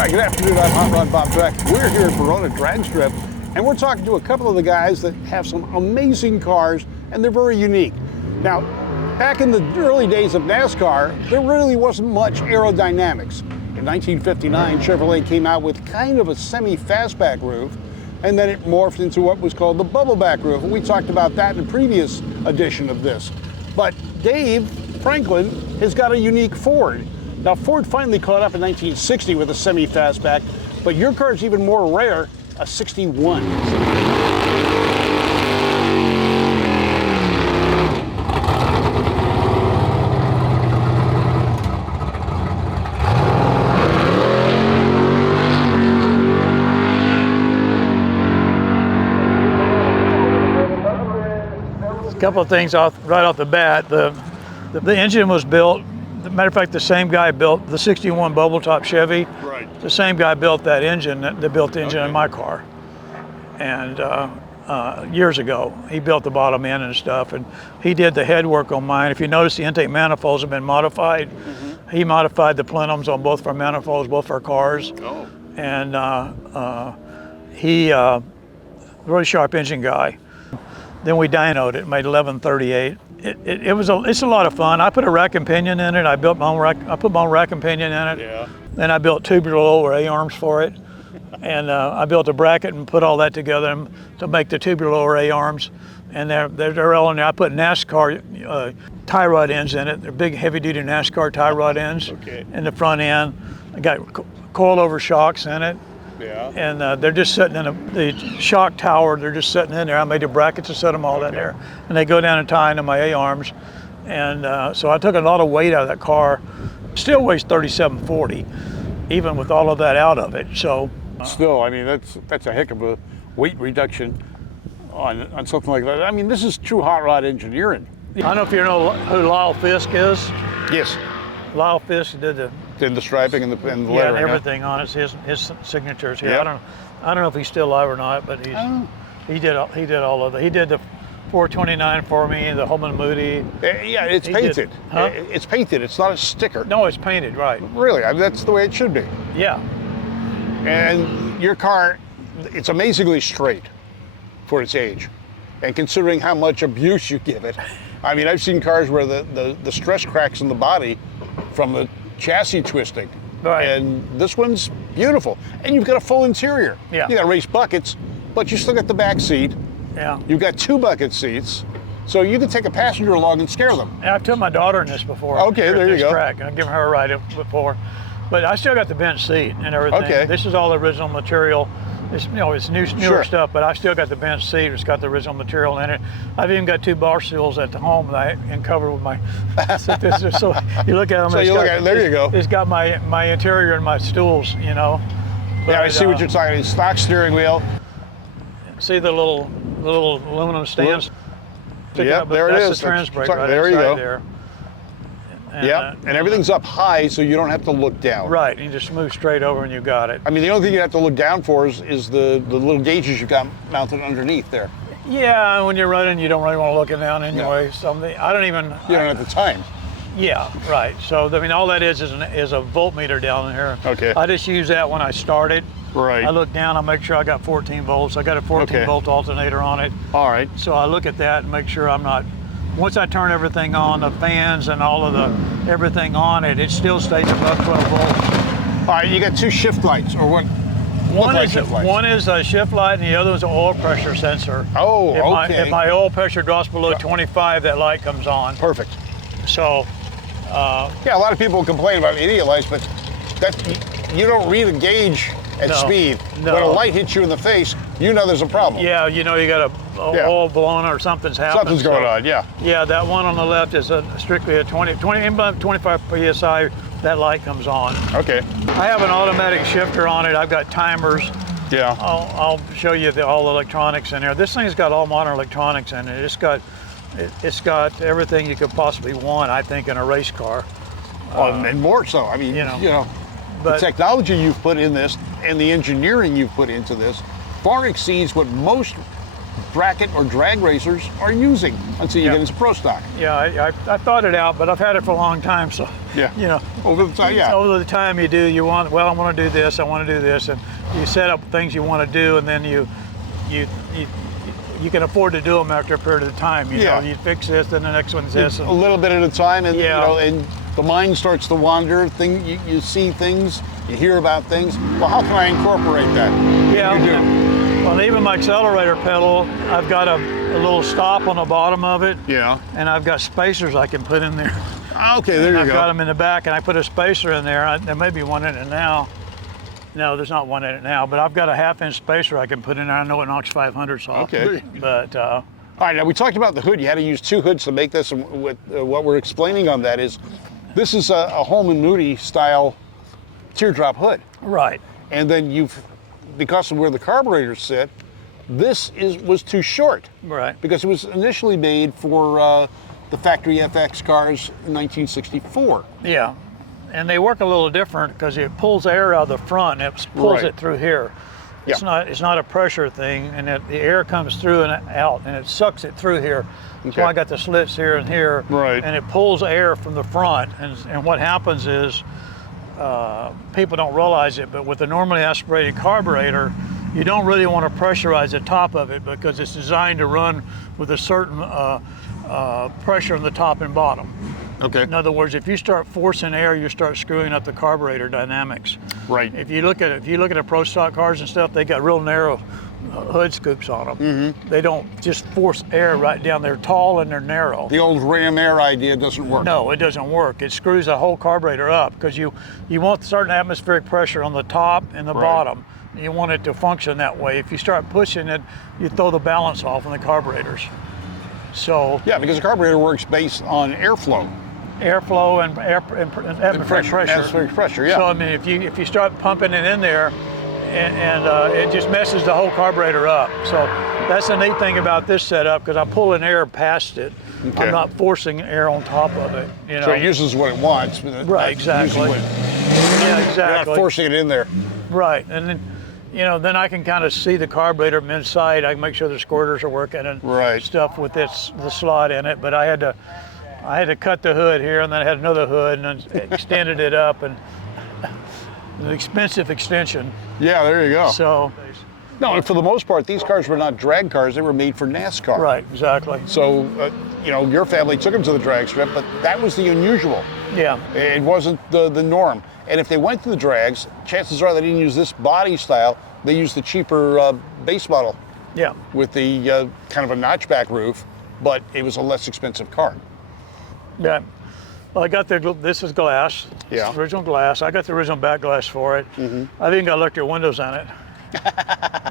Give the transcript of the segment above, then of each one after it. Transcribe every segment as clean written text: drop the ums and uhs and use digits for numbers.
Hi, good afternoon. I'm Hot Rod Bob Beck. We're here at Barona Dragstrip, and we're talking to a couple of the guys that have some amazing cars, and they're very unique. Now, back in the early days of NASCAR, there really wasn't much aerodynamics. In 1959, Chevrolet came out with kind of a semi-fastback roof, and then it morphed into what was called the bubbleback roof. And we talked about that in a previous edition of this. But Dave Franklin has got a unique Ford. Now, Ford finally caught up in 1960 with a semi-fastback, but your car is even more rare, a 61. A couple of things right off the bat. The engine was built. As a matter of fact, the same guy built the 61 bubble top Chevy. Right. The same guy built that engine that built the engine in my car. And years ago, he built the bottom end and stuff. And he did the head work on mine. If you notice, the intake manifolds have been modified. Mm-hmm. He modified the plenums on both of our manifolds, both of our cars. Oh. And he really sharp engine guy. Then we dynoed it, made 1138. It's a lot of fun. I put a rack and pinion in it. I put my own rack and pinion in it. Yeah. Then I built tubular lower A-arms for it. And I built a bracket and put all that together to make the tubular lower A-arms. And they're all in there. I put NASCAR tie rod ends in it. They're big, heavy-duty NASCAR tie rod ends in the front end. I got coil-over shocks in it. Yeah. And they're just sitting in the shock tower. They're just sitting in there. I made the brackets to set them all in there, and they go down and tie into my A-arms. And so I took a lot of weight out of that car. Still weighs 3740, even with all of that out of it. So still, I mean, that's a heck of a weight reduction on something like that. I mean, this is true hot rod engineering. I don't know if you know who Lyle Fisk is. Yes. Lyle Fisk did the striping and the lettering. Yeah, and everything on it. His signatures here. Yep. I don't know if he's still alive or not, but he did all of it. He did the 429 for me, the Holman Moody. Yeah, it's painted. It's painted. It's not a sticker. No, it's painted, right? Really, I mean, that's the way it should be. Yeah. And your car, it's amazingly straight for its age, and considering how much abuse you give it. I mean, I've seen cars where the stress cracks in the body from the chassis twisting. Right. And this one's beautiful. And you've got a full interior. Yeah. You got raised buckets, but you still got the back seat. Yeah. You've got 2 bucket seats. So you can take a passenger along and scare them. Yeah, I've took my daughter in this before. Okay, there you go. I've given her a ride before. But I still got the bench seat and everything. Okay. This is all the original material. It's, it's newer stuff, but I still got the bench seat. It's got the original material in it. I've even got 2 bar stools at the home that I covered with my. So you look at them. There you go. It's got my interior and my stools, But, yeah, I see what you're talking about. Stock steering wheel. See the little aluminum stands. Yeah, there it is. That's the trans brake right there you go. There. And everything's up high, so you don't have to look down. Right, you just move straight over and you got it. I mean, the only thing you have to look down for is the little gauges you've got mounted underneath there. Yeah, when you're running, you don't really want to look it down anyway. No. So I don't even. You don't have the time. Yeah, right. So I mean, all that is a voltmeter down here. Okay. I just use that when I start it. Right. I look down, I make sure I got 14 volts. I got a 14 volt alternator on it. All right. So I look at that and make sure I'm not. Once I turn everything on, the fans and all of everything on it, it still stays above 12 volts. All right, you got 2 shift lights, or what? One is a shift light, and the other is an oil pressure sensor. Oh, okay. If my oil pressure drops below 25, that light comes on. Perfect. So, yeah, a lot of people complain about idiot lights, but you don't read a gauge at speed. No. When a light hits you in the face, you know there's a problem. Yeah, you got a oil blowing or som's happening. Something's going on, yeah. Yeah, that one on the left is strictly a 25 PSI, that light comes on. Okay. I have an automatic shifter on it. I've got timers. Yeah. I'll show you all the electronics in there. This thing's got all modern electronics in it. It's got everything you could possibly want, I think, in a race car. And more so. I mean, the technology you've put in this and the engineering you've put into this far exceeds what most bracket or drag racers are using until you get into pro stock. Yeah, I thought it out, but I've had it for a long time, so Yeah. you know, Over the time, yeah. over the time you want, well, I want to do this, I want to do this, and you set up things you want to do, and then you can afford to do them after a period of time. You know, you fix this, then the next one's this. A little bit at a time, and Yeah. you know, and the mind starts to wander. You see things, you hear about things. Well, how can I incorporate that? Yeah. You do. Well, even my accelerator pedal, I've got a little stop on the bottom of it, Yeah. and I've got spacers I can put in there. Okay, there And you I've go. got them in the back, and I put a spacer in there. There may be one in it now. No, there's not one in it now, but I've got a 1/2-inch spacer I can put in there. I know it knocks 500s off. Okay. But All right, now we talked about the hood. You had to use 2 hoods to make this, and what we're explaining on that is, this is a Holman Moody style teardrop hood. right, And then because of where the carburetors sit, this was too short. right. Because it was initially made for the factory FX cars in 1964. Yeah, and they work a little different because it pulls air out of the front and it pulls Right. it through here. It's Yeah. not a pressure thing, and the air comes through and out, and it sucks it through here. Okay. So I got the slits here and here, Right. and it pulls air from the front. And what happens is, people don't realize it, but with a normally aspirated carburetor, you don't really want to pressurize the top of it because it's designed to run with a certain pressure on the top and bottom. Okay. In other words, if you start forcing air, you start screwing up the carburetor dynamics. Right. If you look at pro stock cars and stuff, they got real narrow hood scoops on them. Mm-hmm. They don't just force air right down. They're tall and they're narrow. The old ram air idea doesn't work. No, it doesn't work. It screws the whole carburetor up because you want certain atmospheric pressure on the top and the Right. bottom. You want it to function that way. If you start pushing it, you throw the balance off on the carburetors. So Yeah, because the carburetor works based on airflow. airflow and atmospheric pressure. Atmospheric pressure, yeah. So I mean, if you start pumping it in there, and it just messes the whole carburetor up. So that's the neat thing about this setup because I'm pulling air past it. Okay. I'm not forcing air on top of it. You know. So it uses what it wants. But Right, it's using exactly. Yeah, You're not exactly. forcing it in there. Right, and then, then I can kind of see the carburetor from inside. I can make sure the squirters are working and Right. stuff with the slot in it. But I had to cut the hood here, and then I had another hood, and then extended it up, and an expensive extension. Yeah, there you go. So, No, and for the most part, these cars were not drag cars. They were made for NASCAR. right, exactly. So, your family took them to the drag strip, but that was the unusual. Yeah, It wasn't the norm. And if they went to the drags, chances are they didn't use this body style. They used the cheaper base model yeah. with the kind of a notchback roof, but it was a less expensive car. Yeah. Well, I got this is glass. Yeah. It's original glass. I got the original back glass for it. I've even got electric windows on it.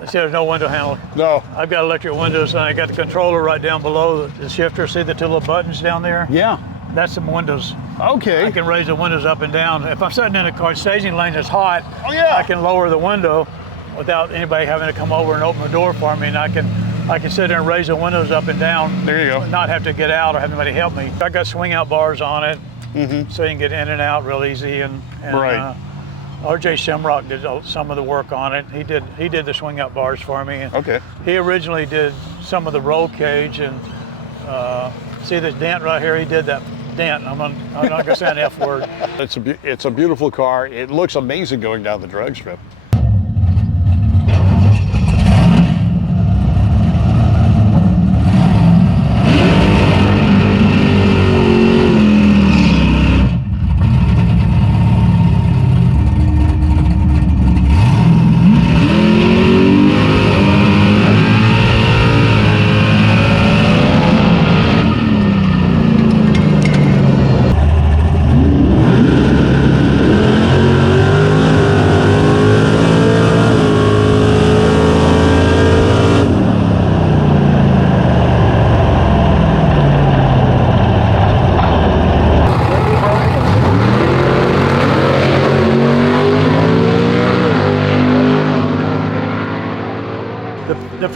See, there's no window handle. No. I've got electric windows, and I got the controller right down below the shifter. See the 2 little buttons down there? Yeah. That's the windows. Okay. I can raise the windows up and down. If I'm sitting in a car staging lane that's hot, Oh, yeah. I can lower the window without anybody having to come over and open the door for me, and I can sit there and raise the windows up and down. There you go. Not have to get out or have anybody help me. I got swing out bars on it, so you can get in and out real easy. And Right. RJ Shamrock did some of the work on it. He did the swing out bars for me. And Okay. he originally did some of the roll cage, and see this dent right here. He did that dent. I'm not gonna say an F word. It's a beautiful car. It looks amazing going down the drag strip.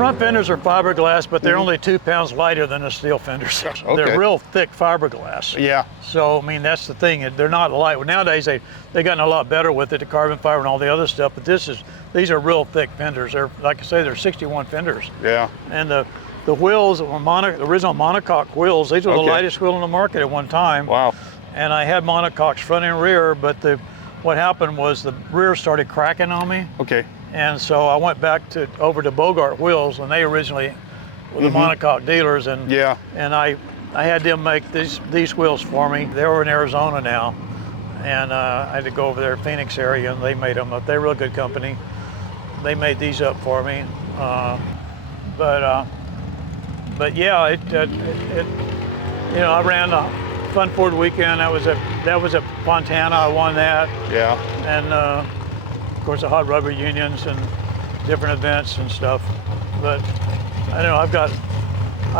front fenders are fiberglass, but they're only 2 pounds lighter than the steel fenders. Okay. They're real thick fiberglass. Yeah. So, I mean, that's the thing. They're not light. Nowadays, they've gotten a lot better with it, the carbon fiber and all the other stuff, but these are real thick fenders. They're, like I say, they're 61 fenders. Yeah. And the wheels, the original monocoque wheels, these were the lightest wheel on the market at one time. Wow. And I had monocoques front and rear, but what happened was the rear started cracking on me. Okay. And so I went back over to Bogart Wheels, and they originally were the monocoque dealers, and I had them make these wheels for me. They were in Arizona now, and I had to go over there, Phoenix area, and they made them up. They're a real good company. They made these up for me, but yeah, you know, I ran the Fun Ford Weekend. That was at Fontana. I won that. Yeah. And of course, the hot rubber unions and different events and stuff. But I don't know. I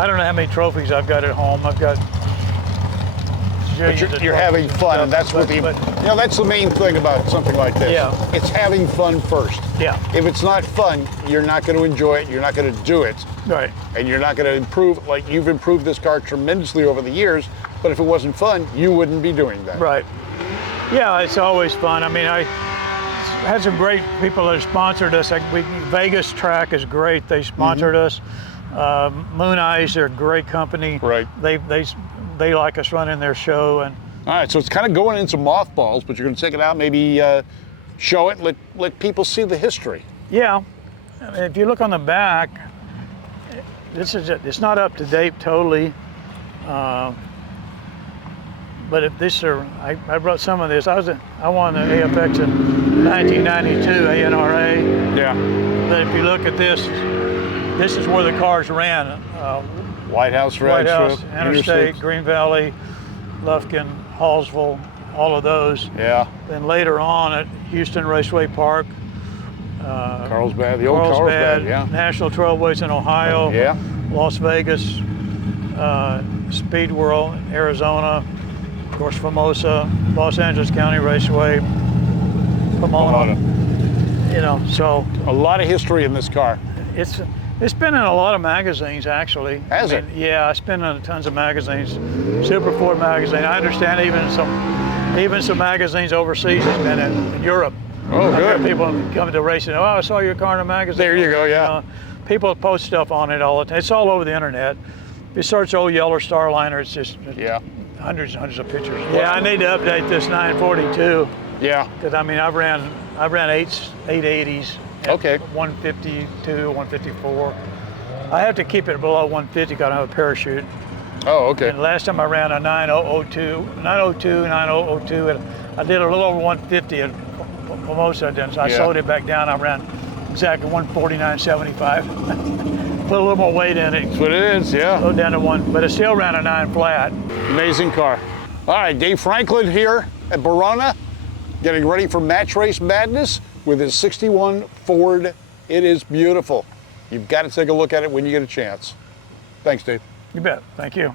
don't know how many trophies I've got at home. I've got. But you're having fun, and that's you know, that's the main thing about something like this. Yeah. It's having fun first. Yeah. If it's not fun, you're not going to enjoy it. You're not going to do it. Right. And you're not going to improve. Like, you've improved this car tremendously over the years, but if it wasn't fun, you wouldn't be doing that. Right. Yeah, it's always fun. I mean, I had some great people that sponsored us. Vegas Track is great. They sponsored us. Moon Eyes, they're a great company. Right. They like us running their show. And all right, so it's kind of going into mothballs, but you're going to take it out, maybe show it, let people see the history. Yeah. I mean, if you look on the back, it's not up to date totally. But if I wrote some of this. I won the AFX in 1992 ANRA. Yeah. But if you look at this is where the cars ran. White House, Interstate, Green Valley, Lufkin, Hallsville, all of those. Yeah. Then later on at Houston Raceway Park. Carlsbad, the old Carlsbad, yeah. National Trailways in Ohio. Yeah. Las Vegas, Speed World, Arizona. Of course, Formosa, Los Angeles County Raceway, Pomona. You know, so a lot of history in this car. It's been in a lot of magazines, actually. Has it? Yeah, it's been in tons of magazines. Super Ford magazine. I understand even some magazines overseas has been in Europe. Oh, good. People come to racing. Oh, I saw your car in a magazine. There you go. Yeah. People post stuff on it all the time. It's all over the internet. If you search old Yeller Starliner, it's just hundreds and hundreds of pictures. Yeah, I need to update this 942. Yeah. Because I mean, I ran 880s. Okay. 152, 154. I have to keep it below 150 because I have a parachute. Oh, okay. And last time I ran a 9002, and I did a little over 150 at Formosa. So I slowed it back down. I ran exactly 149.75. Put a little more weight in it. That's what it is, yeah. Slowed down to 1, but it still ran a 9 flat. Amazing car. All right, Dave Franklin here at Barona, getting ready for match race madness with his 61 Ford. It is beautiful. You've got to take a look at it when you get a chance. Thanks, Dave. You bet. Thank you.